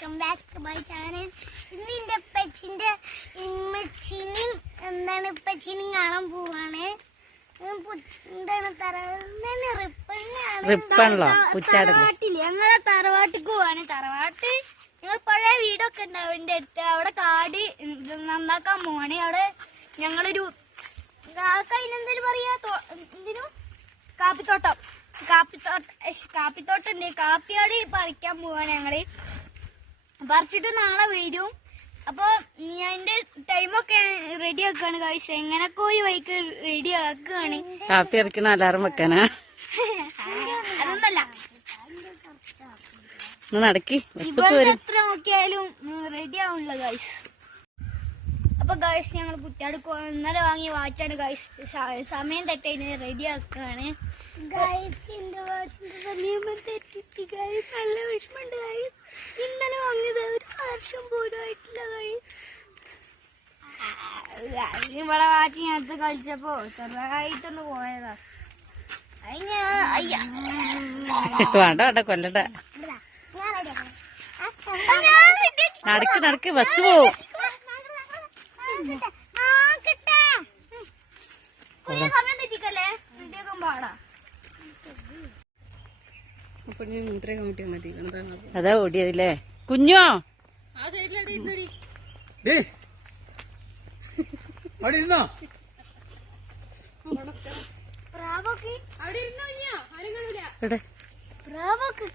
Welcome back to my channel. ഇന്ന് എൻ്റെ പെച്ചിൻ്റെ ഇമ്മച്ചിനും എന്താണ് പെച്ചിനും കാണാൻ പോവാണ്. എന്താണ് തറവാട്ടില് ഞങ്ങളെ തറവാട്ടിക്ക് പോവാണ്. തറവാട്ട് ഞങ്ങൾ പഴയ വീടൊക്കെ ഉണ്ട് അവൻ്റെ അടുത്ത്. അവിടെ കാട് നന്നാക്കാൻ പോവാണ്. അവിടെ ഞങ്ങളൊരു അതിനെന്തെങ്കിലും പറയാ എന്തിനും കാപ്പിത്തോട്ടം ഉണ്ട്. കാപ്പിയാട് പറിക്കാൻ പോവാണ് ഞങ്ങള്. പറിച്ചിട്ട് നാളെ വരും. അപ്പൊ അതിന്റെ ടൈമൊക്കെ റെഡി ആക്കാണ് കഴിച്ച് എങ്ങനൊക്കെ ഒരു വൈക്ക് റെഡി ആക്കുകയാണ്. കാപ്പി ഇറക്കണ അലാറം വെക്കാനാ? അതൊന്നല്ല, എത്ര നോക്കിയാലും റെഡി ആവുന്നില്ല ഗൈസ്. അപ്പൊ ഗൈസ് ഞങ്ങൾ കുറ്റാട് ഇന്നലെ വാങ്ങി വാച്ചാണ് ഗൈസ്. സമയം തെറ്റതിന് റെഡി ആക്കുകയാണ്. നല്ല വിഷമുണ്ട് ഗൈസ്. ഇന്നലെ വാങ്ങിയത് ഒരു വർഷം പോലും ആയിട്ടില്ല ഗൈസ്. ഇവിടെ വാച്ച് ഞങ്ങൾക്ക് കളിച്ചപ്പോ ചെറുതായിട്ടൊന്ന് പോയതാ. വേണ്ട കൊല്ലണ്ട. നടക്ക് ബസ് പോവും. അതാ ഓടിയതില്ലേ കുഞ്ഞോ?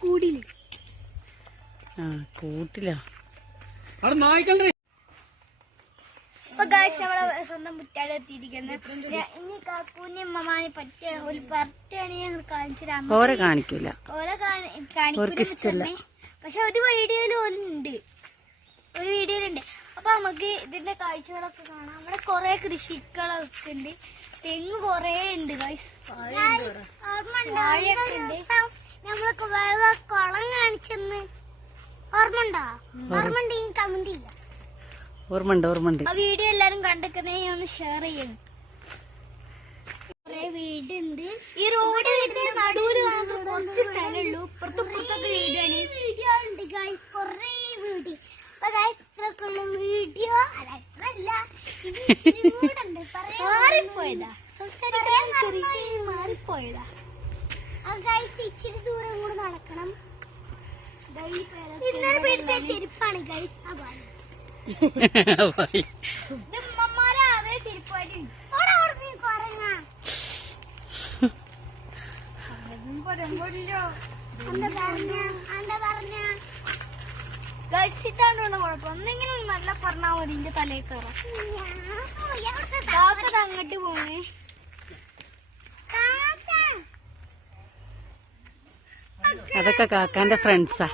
കൂടിയില്ല. കൂട്ടില്ല. ഇപ്പൊ ഗായ്സ് നമ്മളെ സ്വന്തം മുറ്റാട് എത്തിയിരിക്കുന്നത്. ഇനി കാക്കൂനെ ഉമ്മമാനെ പറ്റിയ ഒരു പറ്റാണ് ഞങ്ങൾ കാണിച്ചു തരാം. ഓരെ കാണിക്കൂല, ഓരെ കാണിക്കൂല. പക്ഷെ ഒരു വീഡിയോയിലുണ്ട്. അപ്പൊ നമുക്ക് ഇതിന്റെ കാഴ്ചകളൊക്കെ കാണാം. അവിടെ കൊറേ കൃഷികളൊക്കെ ഉണ്ട്. തെങ്ങ് കൊറേ ഉണ്ട് ഗായ്സ്. വാഴയൊക്കെ ഉണ്ട്. നമ്മളൊക്കെ വെള്ളം കുളം കാണിച്ചെന്ന് ഓർമ്മയുണ്ട്. കമന്റ് ചെയ്യാം. ഓർമ്മണ്ട്. ആ വീഡിയോ എല്ലാരും കണ്ടിരിക്കുന്നേ ഒന്ന് ഷെയർ ചെയ്യണം. കൊറേ വീടുണ്ട്. ഈ റോഡ് നടുവില് കുറച്ച് സ്ഥലമുള്ളൂ. ഇപ്പുറത്തൊക്കെ വീഡിയോ ഉണ്ട് ഗൈസ്. കൊറേ വീട്. അപ്പൊ ഗൈസ് ഇത്രക്കുള്ള വീഡിയോ അല്ല മാറിപ്പോയതാ. മാറിപ്പോയതാ. ആ ഗൈസ് ഇച്ചിരി ദൂരം കൂടെ നടക്കണം. ഇന്നലെ പിടിച്ച ചെരുപ്പാണ് ഗൈസ്. ഇതാണുള്ള കുഴപ്പം. ഒന്നെങ്കിലും നല്ല പറഞ്ഞാ മതി. എന്റെ തലയിൽ കയറാം. അങ്ങോട്ട് പോണേ. അതൊക്കെ കാക്കാന്റെ ഫ്രണ്ട്സാ.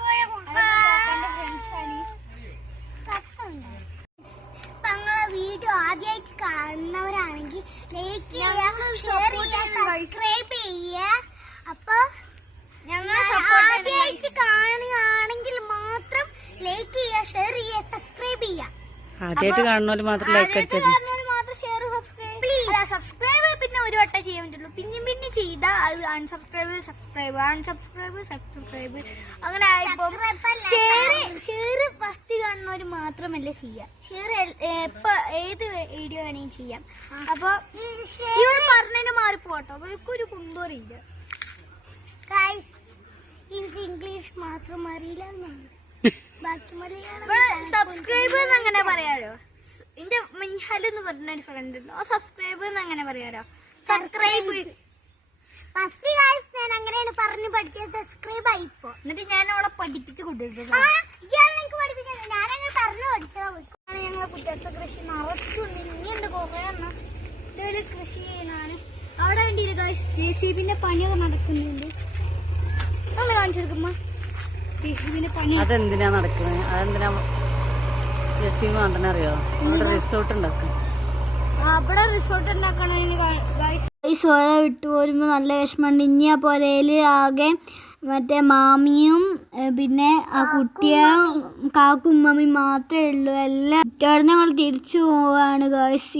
വീഡിയോ ആദ്യമായിട്ട് കാണുന്നവരാണെങ്കിൽ ലൈക്ക് ചെയ്യുക, ഷെയർ ചെയ്യുക, സബ്സ്ക്രൈബ് ചെയ്യുക. അപ്പൊ ഞങ്ങൾ ആദ്യമായിട്ട് കാണുകയാണെങ്കിൽ മാത്രം ലൈക്ക് ചെയ്യുക, ഷെയർ ചെയ്യുക, സബ്സ്ക്രൈബ് ചെയ്യുക. ആദ്യമായിട്ട് കാണുന്നവര് മാത്രം ലൈക്ക് അടിച്ചത്. സബ്സ്ക്രൈബ് പിന്നെ ഒരു വട്ടം ചെയ്യാൻ പറ്റുള്ളൂ. പിന്നെ ചെയ്താൽ അത് സബ്സ്ക്രൈബ് അങ്ങനെ ആയപ്പോ ഷെയർ ഫസ്റ്റ് കാണുന്നവര് മാത്രമല്ല ചെയ്യാം. ഷെയർ ഏത് വീഡിയോ വേണമെങ്കിലും ചെയ്യാം. അപ്പൊ ഇവിടെ പറഞ്ഞതിന് മാറിപ്പോട്ടോ. അവർക്കൊരു കുന്തോറില്ല. എനിക്ക് ഇംഗ്ലീഷ് മാത്രം അറിയില്ല. ബാക്കി സബ്സ്ക്രൈബ് അങ്ങനെ പറയാലോ. എന്റെ മിൻഹൽ എന്ന് പറഞ്ഞ ഒരു ഫ്രണ്ട് ഉണ്ട്. ആ സബ്സ്ക്രൈബ് അങ്ങനെ പറയാലോ. സബ്സ്ക്രൈബ് ഞാൻ അങ്ങനെയാണ് പറഞ്ഞു പഠിച്ചത്. സബ്സ്ക്രൈബ് ആയിപ്പോ. എന്നിട്ട് ഞാൻ അവളെ പഠിപ്പിച്ചു കൊണ്ടുവരുന്നത്. ഞാനങ്ങനെ പറഞ്ഞു പഠിച്ചതാണ്. ഞങ്ങളെ കുറ്റത്തെ കൃഷി നിറച്ചുണ്ട്. ഇനിയുണ്ട് കുറേ എണ്ണം. ഇതുപോലെ കൃഷി ചെയ്യുന്നതാണ്. അവിടെ വേണ്ടിയില്ല JCBന്റെ പണിയൊക്കെ നടക്കുന്നുണ്ട്. ഒന്ന് കാണിച്ചെടുക്കുമ്പോ JCBന്റെ പണി. അതെന്തിനാ നടക്കുന്നത്? അതെന്തിനാ JCB വേണ്ടെന്ന് അറിയോ? അവിടെ റിസോർട്ട് ഉണ്ടാക്കും. അവിടെ റിസോർട്ട് ഉണ്ടാക്കണ വിട്ടു പോരുമ്പോ നല്ല വിഷമമുണ്ട്. ഇനി ആ പുരയില് ആകെ മറ്റേ മാമിയും പിന്നെ ആ കുട്ടിയും കാക്കുമ്മയും മാത്രമേ ഉള്ളൂ. എല്ലാം കുട്ടിയോടെ ഞങ്ങൾ തിരിച്ചു പോവാണ് ഗൈസ്.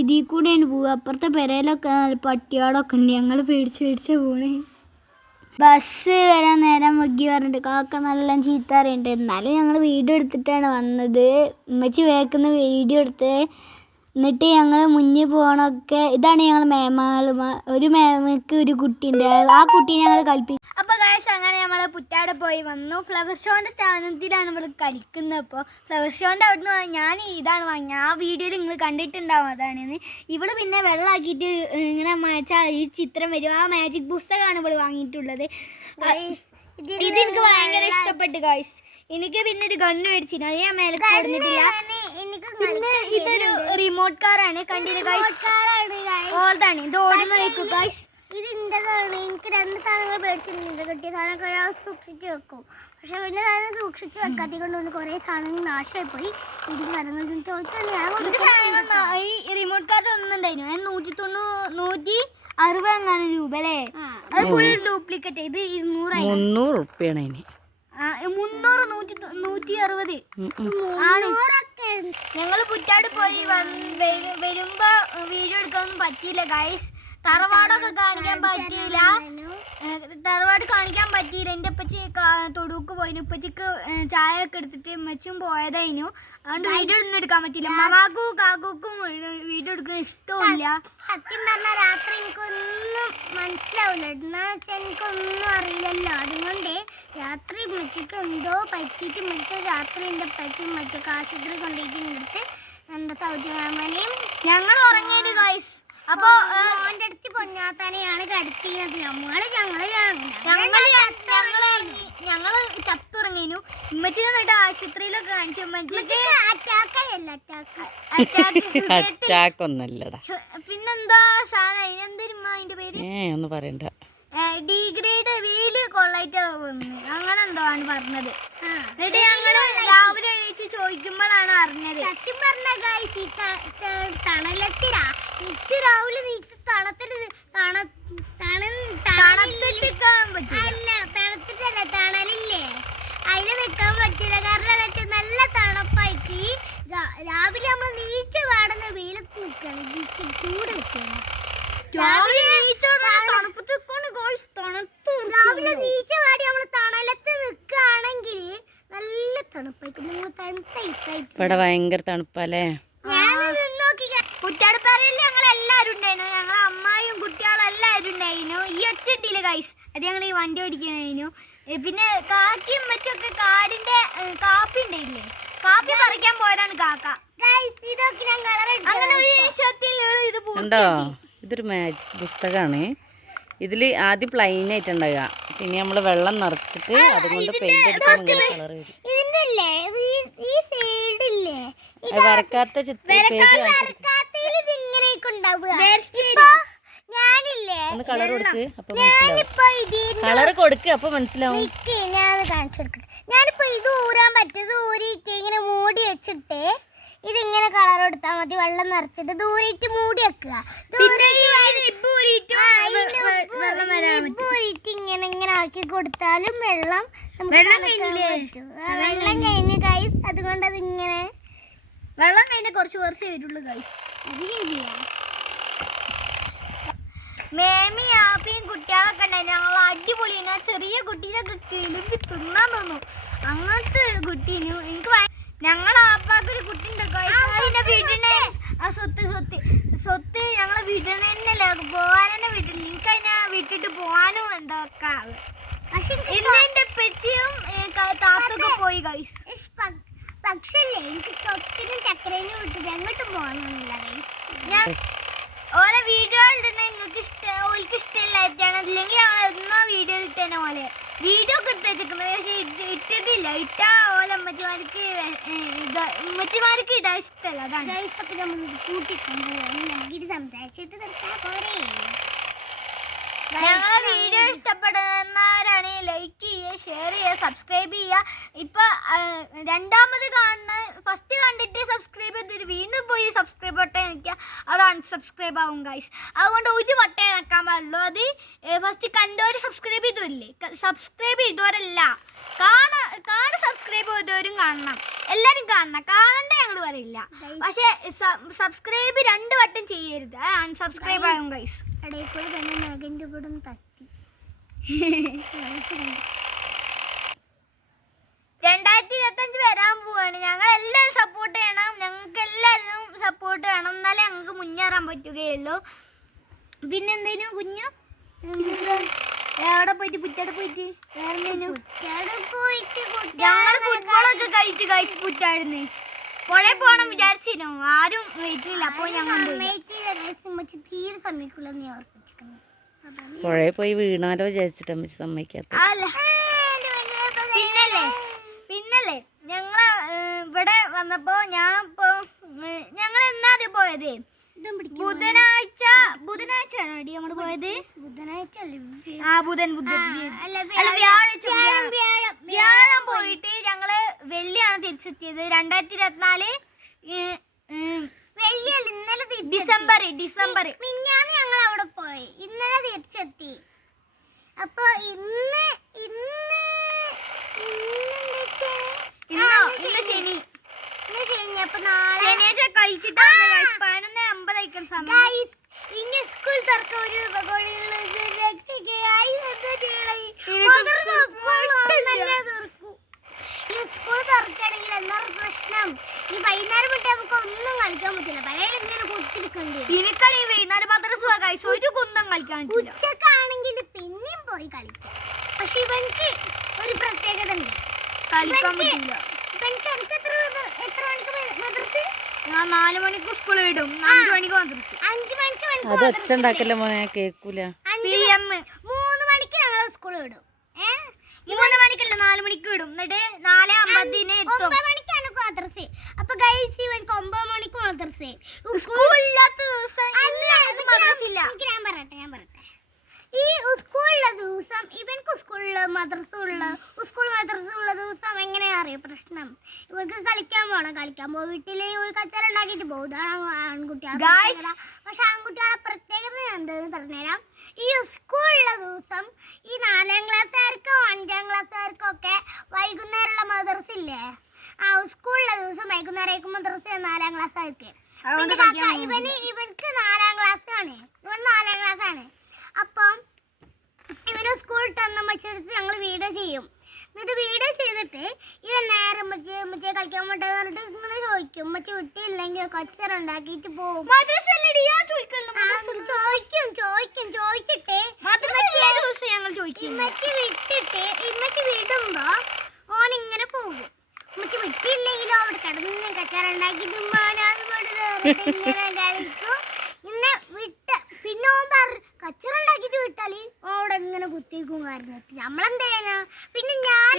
ഇതിൽ കൂടെയാണ് പോവുക. അപ്പുറത്തെ പുരയിലൊക്കെ പട്ടിയോടൊക്കെ ഉണ്ട്. ഞങ്ങൾ പേടിച്ച് പോണേ. ബസ് വരാൻ നേരം വൈകി പറഞ്ഞിട്ട് കാക്ക നല്ല ചീത്ത അറിയണ്ട്. എന്നാലും ഞങ്ങൾ വീഡിയോ എടുത്തിട്ടാണ് വന്നത്. ഉമ്മച്ചി വേക്കുന്ന വീഡിയോ എടുത്ത് എന്നിട്ട് ഞങ്ങൾ മുന്നിൽ പോകണമൊക്കെ. ഇതാണ് ഞങ്ങൾ മേമകൾ. ഒരു മേമക്ക് ഒരു കുട്ടിയുണ്ട്. ആ കുട്ടീനെ ഞങ്ങൾ കളിപ്പിക്കും. അപ്പോൾ ഗൈസ് അങ്ങനെ നമ്മൾ പുറ്റാട് പോയി വന്നു. ഫ്ലവർ ഷോൻ്റെ സ്ഥാനത്തിലാണ് നമ്മൾ കളിക്കുന്നത്. അപ്പോൾ ഫ്ലവർ ഷോൻ്റെ അവിടെ നിന്ന് ഞാൻ ഇതാണ് വാങ്ങിയത്. ആ വീഡിയോയിൽ നിങ്ങൾ കണ്ടിട്ടുണ്ടാവും. അതാണ് ഇവള് പിന്നെ വെള്ളമാക്കിയിട്ട് ഇങ്ങനെ ഈ ചിത്രം വരും. ആ മാജിക് പുസ്തകമാണ് ഇവള് വാങ്ങിയിട്ടുള്ളത്. ഇതെനിക്ക് ഭയങ്കര ഇഷ്ടപ്പെട്ടു ഗൈസ്. എനിക്ക് പിന്നെ ഒരു ഗണ്ണ് മേടിച്ചിരുന്നു. അത് ഞാൻ മേലെ കൊടുത്തിട്ടില്ല. പിന്നെ ഇതൊരു റിമോട്ട് കാറാണ്. കണ്ടില്ല ഗൈസ്? ഓൾതാണ്. ഇത് ഓടുന്ന വെക്കും ഗൈസ്. ഇത് ഇന്റേതാണ്. എനിക്ക് 2 സാധനങ്ങൾ മേടിച്ചിട്ടുണ്ട്. കിട്ടിയ സാധനമൊക്കെ ഞാൻ സൂക്ഷിച്ച് വെക്കും. പക്ഷെ പിന്നെ സാധനം സൂക്ഷിച്ച് വെക്കാത്തത് കൊണ്ട് കുറേ സാധനങ്ങൾ നാശമായി പോയി. ഇതിന് സാധനങ്ങൾ ചോദിച്ചാൽ ഈ റിമോട്ട് കാർ ഒന്നുണ്ടായിരുന്നു. 160 എങ്ങാനും രൂപ അല്ലേ? അത് ഫുൾ ഡ്യൂപ്ലിക്കേറ്റ്. ഇത് 200 റുപ്യാണ്. 300 160 ആണ്. ഞങ്ങൾ പുറ്റാട് പോയി വരുമ്പോ വീഡിയോ എടുക്കാനൊന്നും പറ്റിയില്ല ഗൈസ്. തറവാടൊക്കെ കാണിക്കാൻ പറ്റിയില്ല. എൻ്റെ ഉപ്പച്ചി തൊടുക്ക് പോയിന്. ഉപ്പച്ചിക്ക് ചായ ഒക്കെ എടുത്തിട്ട് ഉമ്മച്ചും പോയതായിരുന്നു. അതുകൊണ്ട് വീഡിയോ ഒന്നും എടുക്കാൻ പറ്റിയില്ല. മമാക്കും കാക്കും വീഡിയോ എടുക്കാൻ ഇഷ്ടമില്ല. സത്യം പറഞ്ഞാൽ രാത്രി എനിക്കൊന്നും മനസ്സിലാവില്ല. എന്നുവെച്ചാൽ എനിക്കൊന്നും അറിയില്ലല്ലോ. അതുകൊണ്ട് രാത്രി ഉമ്മച്ചിക്ക് എന്തോ പറ്റിയിട്ട് ഉമ്മച്ച് രാത്രി എൻ്റെ ഉപ്പച്ചി ഉമ്മച്ചൊക്കെ ആശുപത്രി കൊണ്ടുപോയിട്ട് എൻ്റെ സൗജന്യമനെയും ഞങ്ങൾ ഉറങ്ങിയത് ഗൈസ്. അപ്പൊ മോന്റെ അടുത്ത് പൊന്നാത്താനെയാണ് കടത്തിയത്. ഞങ്ങള് ചത്തുറങ്ങിനു. ഉമ്മച്ചിനെ എന്നിട്ട് ആശുപത്രിയിലൊക്കെ കാണിച്ചു. പിന്നെന്താ സാധനം അതിനെന്താ അതിന്റെ പേര് ഒന്നും പറയണ്ട. ഡിഗ്രേഡ് വീല് കൊള്ളായിട്ട് അങ്ങനെ എന്തോ ആണ് പറഞ്ഞത്. എന്നിട്ട് ഞങ്ങള് രാവിലെ എണീച്ച് ചോദിക്കുമ്പോഴാണ് അറിഞ്ഞത്. സത്യം പറഞ്ഞ തണലത്തിരാ രാവിലെ നീച്ച് തണുത്തിട്ടല്ല തണലില്ലേ അതിൽ നിൽക്കാൻ പറ്റില്ല. കാരണം നല്ല തണുപ്പായിട്ട് രാവിലെ നമ്മൾ നീച്ച പാടുന്ന വെയിലത്ത് നിൽക്കണം. ചൂട് വെക്കണം. രാവിലെ നീച്ച പാടി നമ്മൾ തണലത്ത് നിൽക്കുകയാണെങ്കിൽ നല്ല തണുപ്പായിരിക്കും. നിങ്ങൾ തണുത്തായിട്ട് ഇവിടെ ഭയങ്കര തണുപ്പല്ലേ. കുറ്റാടപ്പാറയിൽ ഞങ്ങൾ എല്ലാവരും ഉണ്ടായിരുന്നു. ഞങ്ങൾ അമ്മായും കുട്ടികളും എല്ലാവരും ഉണ്ടായിരുന്നു. ഈ ഒച്ചട്ടില്ല ഗൈസ്. അത് ഞങ്ങൾ ഈ വണ്ടി ഓടിക്കുന്നതിനു. പിന്നെ കാക്കിയും വെച്ചൊക്കെ കാടിന്റെ കാപ്പി ഉണ്ടായില്ലേ, കാപ്പി പറിക്കാൻ പോയതാണ് കാക്ക. അങ്ങനെ ഒരു വിഷയത്തിൽ ഇത് ഉണ്ടോ? ഇതൊരു മാജിക് പുസ്തകമാണ്. ഇതിൽ ആദ്യം പ്ലെയിൻ ആയിട്ടുണ്ടാകുക. പിന്നെ നമ്മൾ വെള്ളം നിറച്ചിട്ട് അതുകൊണ്ട് പെയിന്റ് അടിക്കാൻ കളർ വരും. വരക്കാത്ത ഒന്ന് കളർ കൊടുക്ക്, അപ്പൊ മനസ്സിലാവും. കളർ കൊടുക്ക്, അപ്പൊ മനസ്സിലാവും. ഞാൻ കാണിച്ചു കൊടുക്കട്ടെ. ഞാനിപ്പോ ഇത് ഊരാൻ പറ്റും. ഊരിയിട്ട് ഇങ്ങനെ മൂടി വെച്ചിട്ട് ഇതിങ്ങനെ കളർ കൊടുത്താൽ മതി. വെള്ളം നിറച്ചിട്ട് ദൂരിട്ട് മൂടി വെക്കുക. ഇങ്ങനെ ഇങ്ങനെ ആക്കി കൊടുത്താലും വെള്ളം കഴിഞ്ഞ് ഗൈസ്. അതുകൊണ്ട് അതിങ്ങനെ വെള്ളം കഴിഞ്ഞ കുറച്ച് വരുള്ളൂ ഗൈസ്. മേമി ആപ്പിയും കുട്ടികളൊക്കെ ഉണ്ടായിരുന്നു. ഞങ്ങൾ അടിപൊളി. ഞാൻ ചെറിയ കുട്ടീനൊക്കെ കിളിമ്പി തിന്നാൻ തോന്നും. അങ്ങനത്തെ കുട്ടീനു എനിക്ക്. ഞങ്ങളെ ആപ്പാക്കൊരു കുട്ടി ഉണ്ട് വീട്ടിനെ. ആ സ്വത്ത് ഞങ്ങളെ വീട്ടിൽ തന്നെയല്ല, പോവാൻ തന്നെ വീട്ടിൽ. എനിക്ക് അതിനെ വിട്ടിട്ട് പോവാനും എന്തൊക്കെ. ഇന്ന് എന്റെ പെച്ചിയും താത്തൊക്കെ പോയി ഗൈസ്. പക്ഷേ എനിക്ക് സ്വത്തിനും ചക്കരേനും വിട്ടിട്ട് എങ്ങോട്ടും പോകാനൊന്നുമില്ല ഗൈസ്. ഞാൻ ഓരോ വീഡിയോ നിങ്ങൾക്ക് ഓൾക്ക് ഇഷ്ടമില്ലായിട്ടാണ്. അല്ലെങ്കിൽ ഞങ്ങൾ എന്നോ വീഡിയോ ഇട്ടേനെ പോലെ വീഡിയോ ഒക്കെ എടുത്ത് വെച്ചിരിക്കുന്നത്. പക്ഷെ ഇട്ടിട്ടില്ല. ഇട്ടാ ഓല ഉമ്മച്ചിമാർക്ക് ഇടാൻ ഇഷ്ടമല്ല. അതാണ് കൂട്ടിക്കൊണ്ടുപോയി സംസാരിച്ചിട്ട് ഞങ്ങളെ വീഡിയോ ഇഷ്ടപ്പെടുന്നവരാണെങ്കിൽ ലൈക്ക് ചെയ്യുക, ഷെയർ ചെയ്യുക, സബ്സ്ക്രൈബ് ചെയ്യുക. ഇപ്പൊ രണ്ടാമത് കാണുന്ന ഫസ്റ്റ് കണ്ടിട്ട് സബ്സ്ക്രൈബ് ചെയ്തിട്ട് വീണ്ടും പോയി സബ്സ്ക്രൈബ് ബട്ടൺ നിൽക്കുക. അത് അൺസബ്സ്ക്രൈബ് ആവും ഗൈസ്. അതുകൊണ്ട് ഒരു ബട്ടൺ നിൽക്കാൻ പാടുള്ളൂ. അത് ഫസ്റ്റ് കണ്ടവർ സബ്സ്ക്രൈബ് ചെയ്തവരില്ലേ, സബ്സ്ക്രൈബ് ചെയ്തവരല്ല, സബ്സ്ക്രൈബ് ചെയ്തവരും കാണണം. എല്ലാരും കാണണം. കാണണ്ട ഞങ്ങൾ പറയില്ല. പക്ഷെ സബ്സ്ക്രൈബ് 2 വട്ടം ചെയ്യരുത്. അൺസബ്സ്ക്രൈബ് ആകും ഗൈസ്. ഇടയിൽ കൂടെ തന്നെ മേഘൻ്റെ കൂടെ തട്ടി 2025 വരാൻ പോവാണ്. ഞങ്ങൾ എല്ലാവരും സപ്പോർട്ട് ചെയ്യണം. ഞങ്ങൾക്ക് എല്ലാവരും സപ്പോർട്ട് വേണം, എന്നാലേ ഞങ്ങൾക്ക് മുന്നേറാൻ പറ്റുകയുള്ളൂ. പിന്നെ എന്തേനു കുഞ്ഞു എവിടെ പോയിട്ട് പുറ്റാട് പോയിട്ട് ഞങ്ങൾ ഫുട്ബോളൊക്കെ കഴിച്ച് പുറ്റാടുന്നു. പുഴ പോണം വിചാരിച്ചിരുന്നു, ആരും വെയിറ്റില്ല. അപ്പോൾ ഞങ്ങൾ തീരെ സമ്മതിക്കില്ലെന്ന് ഓർപ്പിച്ചിരിക്കുന്നു. പുഴയിൽ പോയി വീണാലോ വിചാരിച്ചിട്ട് അമ്മച്ചി സമ്മതിക്കാത്ത. പിന്നല്ലേ ഞങ്ങള് ഇവിടെ വന്നപ്പോ ഞങ്ങൾ എന്നാണ് പോയത്? ബുധനാഴ്ചയാണോ ഞങ്ങള് പോയത്? വ്യാഴം പോയിട്ട് ഞങ്ങള് വെള്ളിയാണ് തിരിച്ചെത്തിയത്. 2024 ഡിസംബർ മിഞ്ഞാന്ന് ഞങ്ങൾ അവിടെ പോയി. ഇന്നലെ തിരിച്ചെത്തി. അപ്പൊ ഇന്ന് ശനി. അപ്പൊ ശനിയാഴ്ച കഴിച്ചിട്ടാണ് 11:50 കഴിക്കാൻ സമയം. ഇനി സ്കൂൾ തുറക്കം ഒരു സ്കൂൾ തുറക്കുകയാണെങ്കിൽ എന്താ പ്രശ്നം? ഈ വൈകുന്നേരം വിട്ട് നമുക്ക് ഒന്നും കളിക്കാൻ പറ്റില്ല. പഴയ ഇങ്ങനെ കൊച്ചിരിക്കണ്ടേ എനിക്കണി വൈകുന്നേരം ഒരു കുന്നം കളിക്കാൻ. ഉച്ചക്കാണെങ്കിൽ പിന്നെയും പോയി കളിക്കാം. പക്ഷെ ഇവൻക്ക് ഒരു പ്രത്യേകത ഉണ്ട്, കളിക്കാൻ പറ്റില്ല. എത്ര മണിക്ക് മദ്രസ്? 4 മണിക്ക് സ്കൂൾ വിടും, 5 മണിക്ക് മദ്രസ്. 5 മണിക്ക് അത് ഒച്ച ഉണ്ടാക്കല്ലേ മോനെ, കേൾക്കൂല. 3 മണിക്ക് ഞങ്ങൾ സ്കൂൾ വിടും. 3 മണിക്കല്ല 4 മണിക്ക് വിടും. എന്നിട്ട് 4:50 എത്തും. 9 മണിക്കാണ് മദ്രസ്. അപ്പൊ ഗൈസ് ഇവൻക്ക് 9 മണിക്ക് മദ്രസ്. സ്കൂളില്ലാത്ത ദിവസം ഞാൻ പറയട്ടെ. ഈ സ്കൂളിലെ ദിവസം ഇവൻക്ക് സ്കൂൾ മദ്രസ ഉള്ള ദിവസം എങ്ങനെയാ അറിയാം പ്രശ്നം? ഇവർക്ക് കളിക്കാൻ പോവും. വീട്ടില് കച്ചറ ഉണ്ടാക്കിട്ട് പോകും. ആൺകുട്ടികൾ. പക്ഷെ ആൺകുട്ടികളെ പ്രത്യേകത ഞാൻ എന്താന്ന് പറഞ്ഞുതരാം. ഈ സ്കൂളിലെ ദിവസം ഈ 4ാം ക്ലാസ്സുകാർക്കും 5ാം ക്ലാസ്സുകാർക്കും ഒക്കെ വൈകുന്നേരമുള്ള മദ്രസ ഇല്ലേ? സ്കൂളിലെ ദിവസം വൈകുന്നേരം മദ്രസ 4ാം ക്ലാസ്സുകാർക്ക്. ഇവൻക്ക് 4ാം ക്ലാസ്സാണ്. ഇവൻ 4ാം ക്ലാസ്സാണ്. അപ്പം ഇവന് സ്കൂൾ തന്ന മത്സരത്തിൽ ഞങ്ങൾ വീഡിയോ ചെയ്യും. എന്നിട്ട് വീഡിയോ ചെയ്തിട്ട് ഇവൻ നേരെ ഉമ്മച്ചെ കളിക്കാൻ പോട്ടെ പറഞ്ഞിട്ട് ഇങ്ങനെ ചോദിക്കും. ഉമ്മച്ചി വിട്ടില്ലെങ്കിൽ കച്ചറ ഉണ്ടാക്കിയിട്ട് പോകും. ഇമ്മച്ചി വിടുമ്പോ ഓൻ ഇങ്ങനെ പോകും. ഉമ്മച്ചി വിട്ടില്ലെങ്കിലോ അവിടെ കിടന്ന് കച്ചറ ഉണ്ടാക്കിയിട്ട് ഇങ്ങനെ കളിക്കും. ഇന്നെ വിട്ട് പിന്നെ ഓൻ കച്ചറ ഉണ്ടാക്കിട്ട് വിട്ടാല് അവിടെ ഇങ്ങനെ കുത്തിക്കും. കാരണം നമ്മളെന്താ ചെയ്യാനാ? പിന്നെ ഞാൻ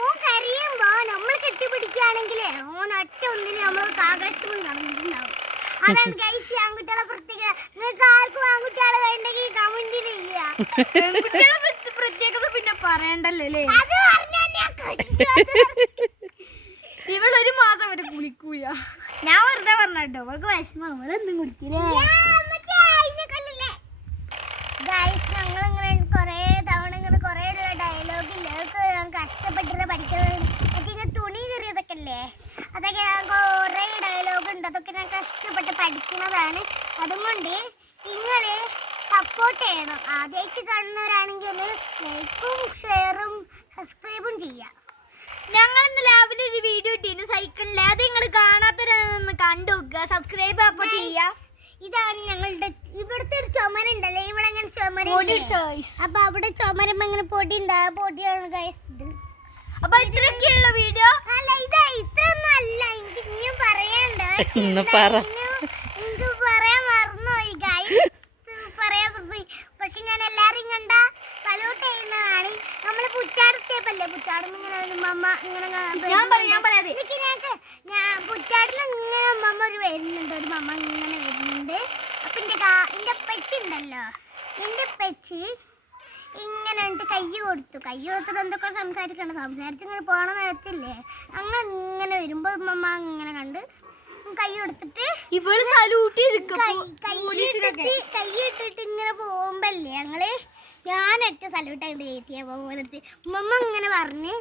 ഓൻ കരയുമ്പോ നമ്മൾ കെട്ടിപ്പിടിക്കുകയാണെങ്കിലേ ഓൻ ഒറ്റ ഒന്നിന് നമ്മൾ ആകാശത്തും നടന്നിട്ടുണ്ടാവും. അതാണ് ഗൈസ് ആൺകുട്ടികളെ പ്രത്യേകത. നിങ്ങൾക്ക് ആർക്കും ആൺകുട്ടികളെ വേണ്ടെങ്കിൽ കമന്റിൽ പ്രത്യേകത പിന്നെ പറയണ്ടല്ലോ. ഇവളൊരു മാസം വരെ കുളിക്കൂല. ഞാൻ വെറുതെ പറഞ്ഞോ, അവൾക്ക് വിഷമം. അവളൊന്നും കുടിക്കില്ലേ? ഞങ്ങളിങ്ങനെ കുറേ തവണ കുറേ ഡയലോഗില്ലേ ഞാൻ കഷ്ടപ്പെട്ടിട്ട് പഠിക്കുന്നത്. മറ്റേ തുണി കയറിയതൊക്കെ അല്ലേ, അതൊക്കെ ഞാൻ കുറേ ഡയലോഗ് ഉണ്ട്. അതൊക്കെ ഞാൻ കഷ്ടപ്പെട്ട് പഠിക്കുന്നതാണ്. അതുകൊണ്ട് നിങ്ങൾ സപ്പോർട്ട് ചെയ്യണം. ആദ്യമായിട്ട് കാണുന്നവരാണെങ്കിൽ ഒന്ന് ലൈക്കും ഷെയറും സബ്സ്ക്രൈബും ചെയ്യാം. ഞങ്ങൾ ഇന്ന് രാവിലെ ഒരു വീഡിയോ ഇട്ടിരുന്നു സൈക്കിളിൽ. അത് നിങ്ങൾ കാണാത്തവരൊന്ന് കണ്ടു നോക്കുക, സബ്സ്ക്രൈബ് അപ്പോൾ ചെയ്യാം. ഇതാണ് ഞങ്ങളുടെ ഇവിടുത്തെ ഒരു ചുമരുണ്ടല്ലേ, ഇവിടെ അങ്ങനെ ചുമര. അപ്പൊ അവിടെ ചുമരുമ്പോ അങ്ങനെ പൊടിയാണ് ഗൈസ്. അപ്പൊ ഇത്രയൊക്കെയുള്ള വീഡിയോ. അല്ല ഇതൊന്നും അല്ല, എനിക്ക് ഇനിയും പറയാനുണ്ട്. എനിക്ക് പറയാൻ മറന്നുപോയി ഗൈസ്, പറയാൻ മറന്നുപോയി. പക്ഷെ ഞാൻ എല്ലാരും കണ്ട സല്യൂട്ട് ചെയ്യുന്നതാണ്. നമ്മള് പുറ്റാടെത്തിയപ്പല്ലേ, പുറ്റാടുമ്പോ ഇങ്ങനെ മമ്മ ഇങ്ങനെ പുറ്റാടിന് ഇങ്ങനെ മമ്മ ഒരു വരുന്നുണ്ട്, ഒരു മമ്മ ഇങ്ങനെ വരുന്നുണ്ട്. അപ്പൊ എന്റെ പെച്ചി ഉണ്ടല്ലോ, എന്റെ പെച്ചി ഇങ്ങനെ എന്നിട്ട് കൈ കൊടുത്തിട്ട് എന്തൊക്കെ സംസാരിച്ചിങ്ങനെ പോണ നേരത്തില്ലേ അങ്ങനെ ഇങ്ങനെ വരുമ്പോ മമ്മ ഇങ്ങനെ കണ്ട് കൈ കൊടുത്തിട്ട് ഇവള് സല്യൂട്ട് കൈ ഇട്ടിട്ട് ഇങ്ങനെ പോകുമ്പല്ലേ ഞാനൊറ്റ സല്യൂട്ട് ആയിട്ട് ചേച്ചിയാ പോകുന്നിടത്ത് മമ്മ ഇങ്ങനെ പറഞ്ഞ്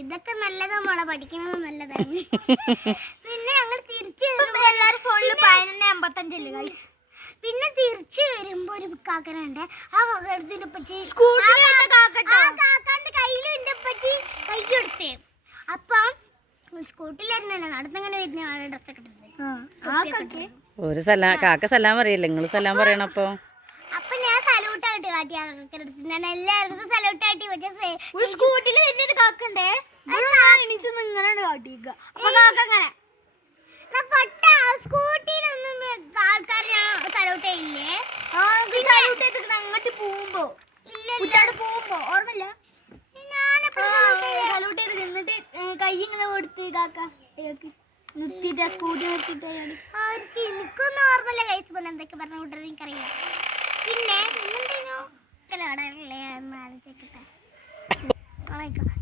ഇതൊക്കെ നല്ലതാ മോളെ, പഠിക്കുന്നത് നല്ലതാണ്. പിന്നെ ഞങ്ങൾ തിരിച്ചു എല്ലാവരും ഫോണില് 11:55 പിന്നെ തിരിച്ചു വരുമ്പോ ഒരു കാക്കനുണ്ട്. ആ കാക്കന്റെ പറ്റി കാക്കാന്റെ കയ്യിൽ എന്റെ പറ്റി കൈ കൊടുത്തേ. അപ്പം സ്കൂട്ടിലായിരുന്നല്ലോ നടന്നങ്ങനെ വരുന്ന ആളെ ഡ്രസ്സൊക്കെ ഇട്ടത്. ഒരു കാക്ക സലാം പറയല്ലേ, നിങ്ങൾ സലാം പറയണം. അപ്പൊ ഞാൻ സലൂട്ടായിട്ട് കാട്ടി ആ കാക്കയുടെ അടുത്ത്. ഞാൻ എല്ലായിടത്തും സലൂട്ടായിട്ട് ഒരു സ്കൂട്ടിൽ വരുന്നൊരു കാക്കണ്ടേ ഇങ്ങനെ കാട്ടിക്ക. അപ്പൊ കാക്ക അങ്ങനെ സ്കൂട്ടിയിലൊന്നും ആൾക്കാർ സലൂട്ട് ചെയ്യില്ലേ? അങ്ങോട്ട് പോകുമ്പോ പോകുമ്പോ ഓർമ്മയില്ല, സലൂട്ട് ചെയ്ത് നിന്നിട്ട് കൈ ഇങ്ങനെ കൊടുത്ത് കാക്ക നിർത്തിട്ട് സ്കൂട്ടി നിർത്തിട്ട് അവർക്ക് എനിക്കൊന്നും ഓർമ്മയില്ല. കൈസ് പോലെ എന്തൊക്കെ പറഞ്ഞ കൂട്ടർ എനിക്കറിയാം. പിന്നെ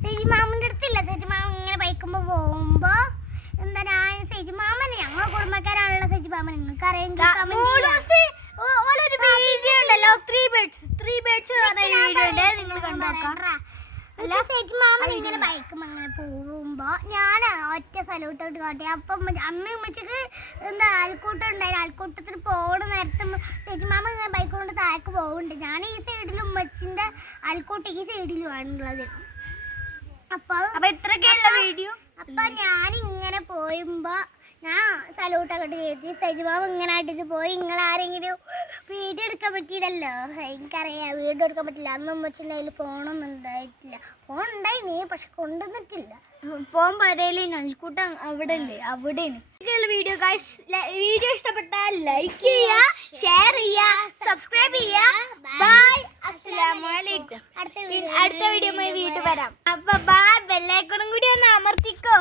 ചേച്ചി മാമന്റെ അടുത്തില്ല. ചേച്ചി മാമൻ ഇങ്ങനെ ബൈക്കുമ്പോ പോകുമ്പോ എന്താ ഞാൻ ചേച്ചി മാമനെ ഞങ്ങളെ കുടുംബക്കാരാണുള്ള ചേച്ചി മാമൻ നിങ്ങൾക്ക് അറിയെങ്കിൽ നിങ്ങൾ കണ്ടോക്കാം. ചേച്ചി മാമൻ ഇങ്ങനെ ബൈക്കും അങ്ങനെ പോകുമ്പോ ഞാൻ ഒറ്റ സലൂട്ടോട്ട് കാട്ടി. അപ്പം അന്ന് ഉമ്മച്ചക്ക് എന്താ അയൽക്കൂട്ടം ഉണ്ടായിരുന്നു. അയൽക്കൂട്ടത്തിന് പോകണ നേരത്തെ ചേച്ചി മാമൻ ഇങ്ങനെ ബൈക്ക് കൊണ്ട് താഴേക്ക് പോകുന്നുണ്ട്. ഞാൻ ഈ സൈഡിലും ഉമ്മച്ചിന്റെ അയൽക്കൂട്ടം ഈ സൈഡിലുമാണുള്ളത്. അപ്പൊ ഇത്രയൊക്കെയുള്ള വീഡിയോ. അപ്പൊ ഞാൻ ഇങ്ങനെ പോയുമ്പോ ഞാൻ സലൂട്ടൊക്കെ ചെയ്ത് സജിമാവ് ഇങ്ങനെ അടിച്ച് പോയി. നിങ്ങൾ ആരെങ്കിലും വീഡിയോ എടുക്കാൻ പറ്റിയില്ലല്ലോ? എനിക്കറിയാം വീഡിയോ എടുക്കാൻ പറ്റില്ല. അന്ന് ഉമ്മച്ചിൻ്റെ കയ്യിൽ ഫോണൊന്നും ഉണ്ടായിട്ടില്ല. ഫോൺ ഉണ്ടായിനി പക്ഷെ കൊണ്ടുവന്നിട്ടില്ല. ഫോൺ പരയില് ഞൽക്കൂട്ടം അവിടെ അല്ലേ, അവിടെയാണ് വീഡിയോ. ഗൈസ് വീഡിയോ ഇഷ്ടപ്പെട്ടാൽ ലൈക്ക് ചെയ്യുക, ഷെയർ ചെയ്യുക, സബ്സ്ക്രൈബ് ചെയ്യുക. ബൈ, അസ്സലാമു അലൈക്കും. അടുത്ത വീഡിയോ വീണ്ടും വരാം. അപ്പൊ ബൈ. ബെല്ലൈക്കണും കൂടി ഒന്ന് അമർത്തിക്കോ.